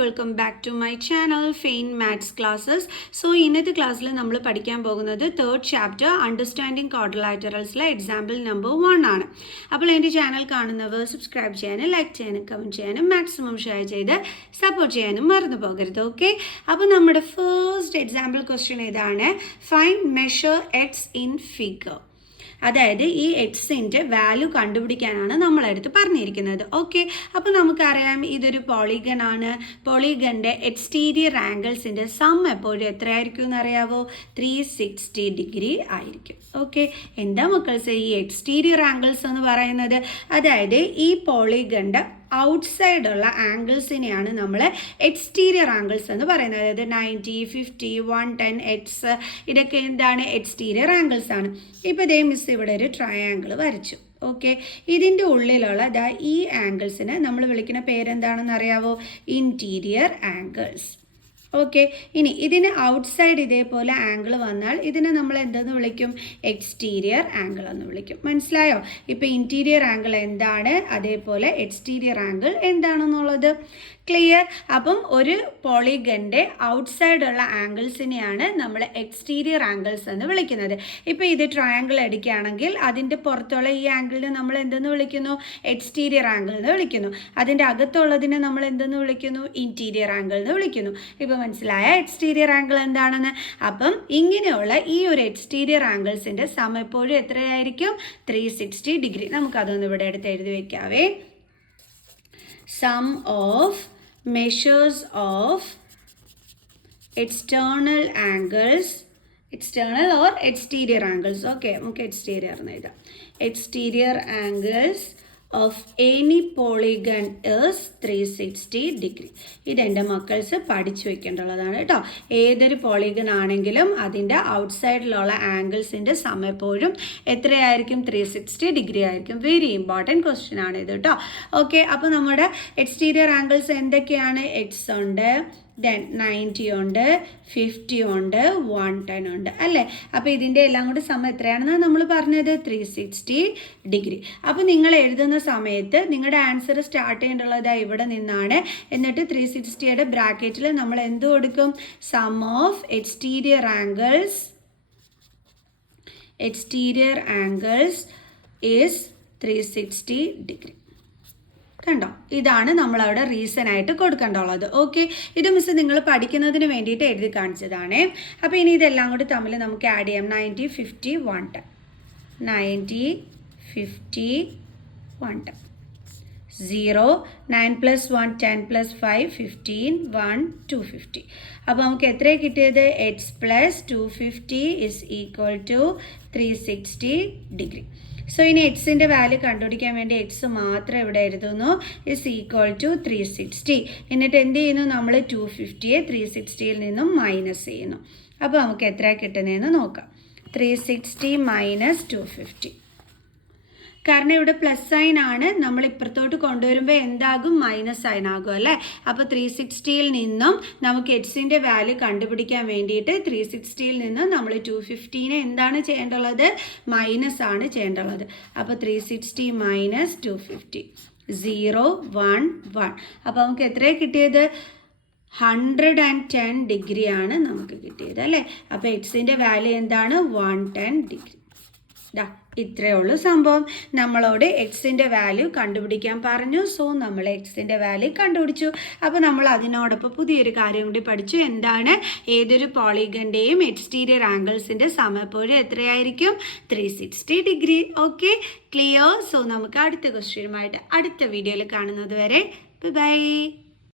welcome back to my channel Fain Maths Classes. So ഇന്നത്തെ ക്ലാസ്സിൽ നമ്മൾ പഠിക്കാൻ പോകുന്നത് തേർഡ് ചാപ്റ്റർ അണ്ടർസ്റ്റാൻഡിങ് ക്വാഡ്രിലാറ്ററൽസിലെ എക്സാമ്പിൾ നമ്പർ 1 ആണ്. അപ്പോൾ എൻ്റെ ചാനൽ കാണുന്നവർ സബ്സ്ക്രൈബ് ചെയ്യാനും ലൈക്ക് ചെയ്യാനും കമൻറ്റ് ചെയ്യാനും മാക്സിമം ഷെയർ ചെയ്ത് സപ്പോർട്ട് ചെയ്യാനും മറന്നു പോകരുത്. ഓക്കെ, അപ്പോൾ നമ്മുടെ ഫസ്റ്റ് എക്സാമ്പിൾ ക്വസ്റ്റ്യൻ ഇതാണ്, find measure X in figure. അതായത് ഈ എക്സിൻ്റെ വാല്യൂ കണ്ടുപിടിക്കാനാണ് നമ്മളെടുത്ത് പറഞ്ഞിരിക്കുന്നത്. ഓക്കെ, അപ്പോൾ നമുക്കറിയാം ഇതൊരു പോളിഗൺ ആണ്. പോളിഗണിൻ്റെ എക്സ്റ്റീരിയർ ആംഗിൾസിൻ്റെ സം എപ്പോഴും എത്രയായിരിക്കും എന്നറിയാവോ? 360 ഡിഗ്രി ആയിരിക്കും. ഓക്കെ, എന്താ മക്കൾസ് ഈ എക്സ്റ്റീരിയർ ആംഗിൾസ് എന്ന് പറയുന്നത്? അതായത് ഈ പോളിഗണിൻ്റെ ഔട്ട്സൈഡുള്ള ആംഗിൾസിനെയാണ് നമ്മൾ എക്സ്റ്റീരിയർ ആംഗിൾസ് എന്ന് പറയുന്നത്. അതായത് 90, 50, 110, എക്സ് ഇതൊക്കെ എന്താണ്? എക്സ്റ്റീരിയർ ആംഗിൾസ് ആണ്. ഇപ്പോൾ ഇതേ മിസ് ഇവിടെ ഒരു ട്രയാങ്കിൾ വരച്ചു. ഓക്കെ, ഇതിൻ്റെ ഉള്ളിലുള്ള ഈ ആംഗിൾസിനെ നമ്മൾ വിളിക്കുന്ന പേരെന്താണെന്ന് അറിയാവോ? Interior angles. ഓക്കെ, ഇനി ഇതിന് ഔട്ട്സൈഡ് ഇതേപോലെ ആംഗിൾ വന്നാൽ ഇതിനെ നമ്മൾ എന്തെന്ന് വിളിക്കും? എക്സ്റ്റീരിയർ ആംഗിൾ എന്ന് വിളിക്കും. മനസ്സിലായോ? ഇപ്പോൾ ഇൻറ്റീരിയർ ആംഗിൾ എന്താണ്, അതേപോലെ എക്സ്റ്റീരിയർ ആംഗിൾ എന്താണെന്നുള്ളത് ക്ലിയർ? അപ്പം ഒരു പോളിഗണിൻ്റെ ഔട്ട്സൈഡുള്ള ആംഗിൾസിനെയാണ് നമ്മൾ എക്സ്റ്റീരിയർ ആംഗിൾസ് എന്ന് വിളിക്കുന്നത്. ഇപ്പോൾ ഇത് ട്രയാങ്കിൾ അടിക്കുകയാണെങ്കിൽ അതിൻ്റെ പുറത്തുള്ള ഈ ആംഗിളിനെ നമ്മൾ എന്തെന്ന് വിളിക്കുന്നു? എക്സ്റ്റീരിയർ ആംഗിൾ എന്ന് വിളിക്കുന്നു. അതിൻ്റെ അകത്തുള്ളതിനെ നമ്മൾ എന്തെന്ന് വിളിക്കുന്നു? ഇൻറ്റീരിയർ ആംഗിൾ എന്ന് വിളിക്കുന്നു. ഇപ്പോൾ മനസ്സിലായ എക്സ്റ്റീരിയർ ആംഗിൾ എന്താണെന്ന്? അപ്പം ഇങ്ങനെയുള്ള ഈ ഒരു എക്സ്റ്റീരിയർ ആംഗിൾസിൻ്റെ സം എപ്പോഴും എത്രയായിരിക്കും? 360 ഡിഗ്രി. നമുക്കതൊന്ന് ഇവിടെ എടുത്ത് എഴുതി വയ്ക്കാവേ. Sum of measures of external angles, external or exterior angles. Okay, നമുക്ക് exterior എന്ന് എഴുതാം. Exterior angles of any polygon is 360 degree. ഇതെൻ്റെ മക്കൾസ് പഠിച്ചു വെക്കേണ്ടതാണ് കേട്ടോ. ഏതൊരു പോളിഗൺ ആണെങ്കിലും അതിൻ്റെ ഔട്ട്സൈഡിലുള്ള ആംഗിൾസിൻ്റെ സം എപ്പോഴും എത്രയായിരിക്കും? 360 ഡിഗ്രി ആയിരിക്കും. വെരി ഇമ്പോർട്ടൻറ്റ് ക്വസ്റ്റ്യൻ ആണ് ഇത് കേട്ടോ. ഓക്കെ, അപ്പോൾ നമ്മുടെ എക്സ്റ്റീരിയർ ആംഗിൾസ് എന്തൊക്കെയാണ്? എക്സ് ഉണ്ട്, ദെൻ 90 ഉണ്ട്, 50 ഉണ്ട്, 110 ഉണ്ട് അല്ലേ? അപ്പോൾ ഇതിൻ്റെ എല്ലാം കൂടി സം എത്രയാണെന്ന് നമ്മൾ പറഞ്ഞത്? 360 ഡിഗ്രി. അപ്പോൾ നിങ്ങൾ എഴുതുന്ന സമയത്ത് നിങ്ങളുടെ ആൻസർ സ്റ്റാർട്ട് ചെയ്യേണ്ടുള്ളത് ഇവിടെ നിന്നാണ്. എന്നിട്ട് 360യുടെ ബ്രാക്കറ്റിൽ നമ്മൾ എന്ത് കൊടുക്കും? Sum of exterior angles is 360 degree. കണ്ടോ? ഇതാണ് നമ്മളവിടെ റീസൺ ആയിട്ട് കൊടുക്കേണ്ടുള്ളത്. ഓക്കെ, ഇത് മിസ് നിങ്ങൾ പഠിക്കുന്നതിന് വേണ്ടിയിട്ട് എഴുതി കാണിച്ചതാണ്. അപ്പോൾ ഇനി ഇതെല്ലാം കൂടി തമ്മിൽ നമുക്ക് ആഡ് ചെയ്യാം. 90, 50, 110. 90, 50, 110. 0, 9 + 1, 10 + 5, 15, 1, 250. അപ്പോൾ നമുക്ക് എത്ര കിട്ടിയത്? X plus 250 is equal to 360 degree. So ഇനി എക്സിൻ്റെ വാല്യൂ കണ്ടുപിടിക്കാൻ വേണ്ടി എക്സ് മാത്രം ഇവിടെ എഴുതുന്നു. Is equal to 360. എന്നിട്ട് എന്ത് ചെയ്യുന്നു? നമ്മൾ 250യെ 360യിൽ നിന്നും മൈനസ് ചെയ്യുന്നു. അപ്പോൾ നമുക്ക് എത്ര കിട്ടുന്നതെന്ന് നോക്കാം. 360 മൈനസ് 250. കാരണം ഇവിടെ പ്ലസ് സൈൻ ആണ്, നമ്മൾ ഇപ്പുറത്തോട്ട് കൊണ്ടുവരുമ്പോൾ എന്താകും? മൈനസ് സൈൻ ആകും അല്ലേ? അപ്പോൾ 360യിൽ നിന്നും നമുക്ക് എക്സിൻ്റെ വാല്യൂ കണ്ടുപിടിക്കാൻ വേണ്ടിയിട്ട് 360യിൽ നിന്നും നമ്മൾ 250നെ എന്താണ് ചെയ്യേണ്ടുള്ളത്? മൈനസ് ആണ് ചെയ്യേണ്ടുള്ളത്. അപ്പോൾ 360 മൈനസ് 250, 0, 1, 1. അപ്പോൾ നമുക്ക് എത്രയാണ് കിട്ടിയത്? 110 ഡിഗ്രിയാണ് നമുക്ക് കിട്ടിയത് അല്ലേ? അപ്പോൾ എക്സിൻ്റെ വാല്യൂ എന്താണ്? 110 ഡിഗ്രി. ഇത്രയേ ഉള്ളൂ സംഭവം. നമ്മളോട് എക്സിൻ്റെ വാല്യൂ കണ്ടുപിടിക്കാൻ പറഞ്ഞു. സോ നമ്മൾ എക്സിൻ്റെ വാല്യൂ കണ്ടുപിടിച്ചു. അപ്പോൾ നമ്മൾ അതിനോടൊപ്പം പുതിയൊരു കാര്യം കൂടി പഠിച്ചു. എന്താണ്? ഏതൊരു പോളിഗണിൻ്റെയും എക്സ്റ്റീരിയർ ആംഗിൾസിൻ്റെ സം എപ്പോഴും എത്രയായിരിക്കും? 360 ഡിഗ്രി. Okay, clear? സോ നമുക്ക് അടുത്ത ക്വസ്റ്റ്യനുമായിട്ട് അടുത്ത വീഡിയോയിൽ കാണുന്നത് വരെ ബൈ.